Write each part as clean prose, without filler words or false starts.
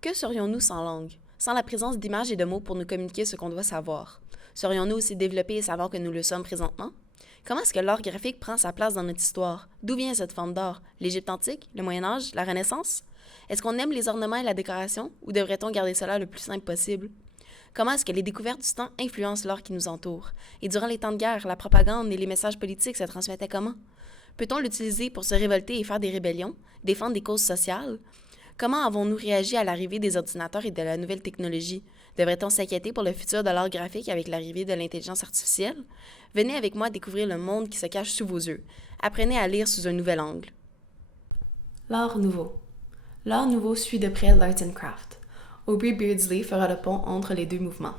Que serions-nous sans langue? Sans la présence d'images et de mots pour nous communiquer ce qu'on doit savoir? Serions-nous aussi développés et savants que nous le sommes présentement? Comment est-ce que l'art graphique prend sa place dans notre histoire? D'où vient cette forme d'art? L'Égypte antique? Le Moyen Âge? La Renaissance? Est-ce qu'on aime les ornements et la décoration? Ou devrait-on garder cela le plus simple possible? Comment est-ce que les découvertes du temps influencent l'art qui nous entoure? Et durant les temps de guerre, la propagande et les messages politiques se transmettaient comment? Peut-on l'utiliser pour se révolter et faire des rébellions, défendre des causes sociales? Comment avons-nous réagi à l'arrivée des ordinateurs et de la nouvelle technologie? Devrait-on s'inquiéter pour le futur de l'art graphique avec l'arrivée de l'intelligence artificielle? Venez avec moi découvrir le monde qui se cache sous vos yeux. Apprenez à lire sous un nouvel angle. L'art nouveau. L'art nouveau suit de près l'Art and Craft. Aubrey Beardsley fera le pont entre les deux mouvements.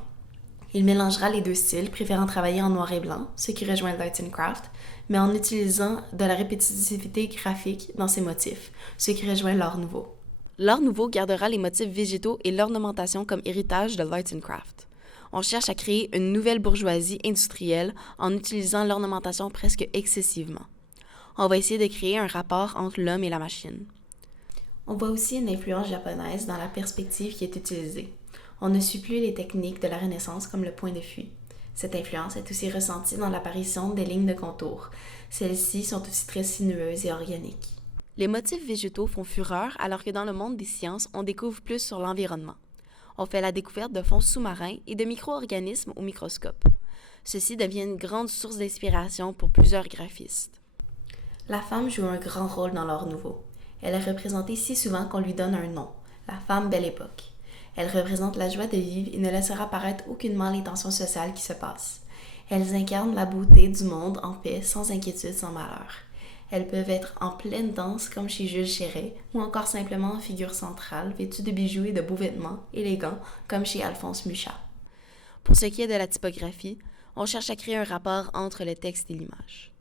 Il mélangera les deux styles, préférant travailler en noir et blanc, ce qui rejoint l'Art and Craft, mais en utilisant de la répétitivité graphique dans ses motifs, ce qui rejoint l'art nouveau. L'art nouveau gardera les motifs végétaux et l'ornementation comme héritage de l'Art and Craft. On cherche à créer une nouvelle bourgeoisie industrielle en utilisant l'ornementation presque excessivement. On va essayer de créer un rapport entre l'homme et la machine. On voit aussi une influence japonaise dans la perspective qui est utilisée. On ne suit plus les techniques de la Renaissance comme le point de fuite. Cette influence est aussi ressentie dans l'apparition des lignes de contour. Celles-ci sont aussi très sinueuses et organiques. Les motifs végétaux font fureur alors que dans le monde des sciences, on découvre plus sur l'environnement. On fait la découverte de fonds sous-marins et de micro-organismes au microscope. Ceci devient une grande source d'inspiration pour plusieurs graphistes. La femme joue un grand rôle dans l'art nouveau. Elle est représentée si souvent qu'on lui donne un nom, la femme belle époque. Elle représente la joie de vivre et ne laissera paraître aucunement les tensions sociales qui se passent. Elles incarnent la beauté du monde en paix, sans inquiétude, sans malheur. Elles peuvent être en pleine danse comme chez Jules Chéret ou encore simplement en figure centrale, vêtues de bijoux et de beaux vêtements élégants comme chez Alphonse Mucha. Pour ce qui est de la typographie, on cherche à créer un rapport entre le texte et l'image.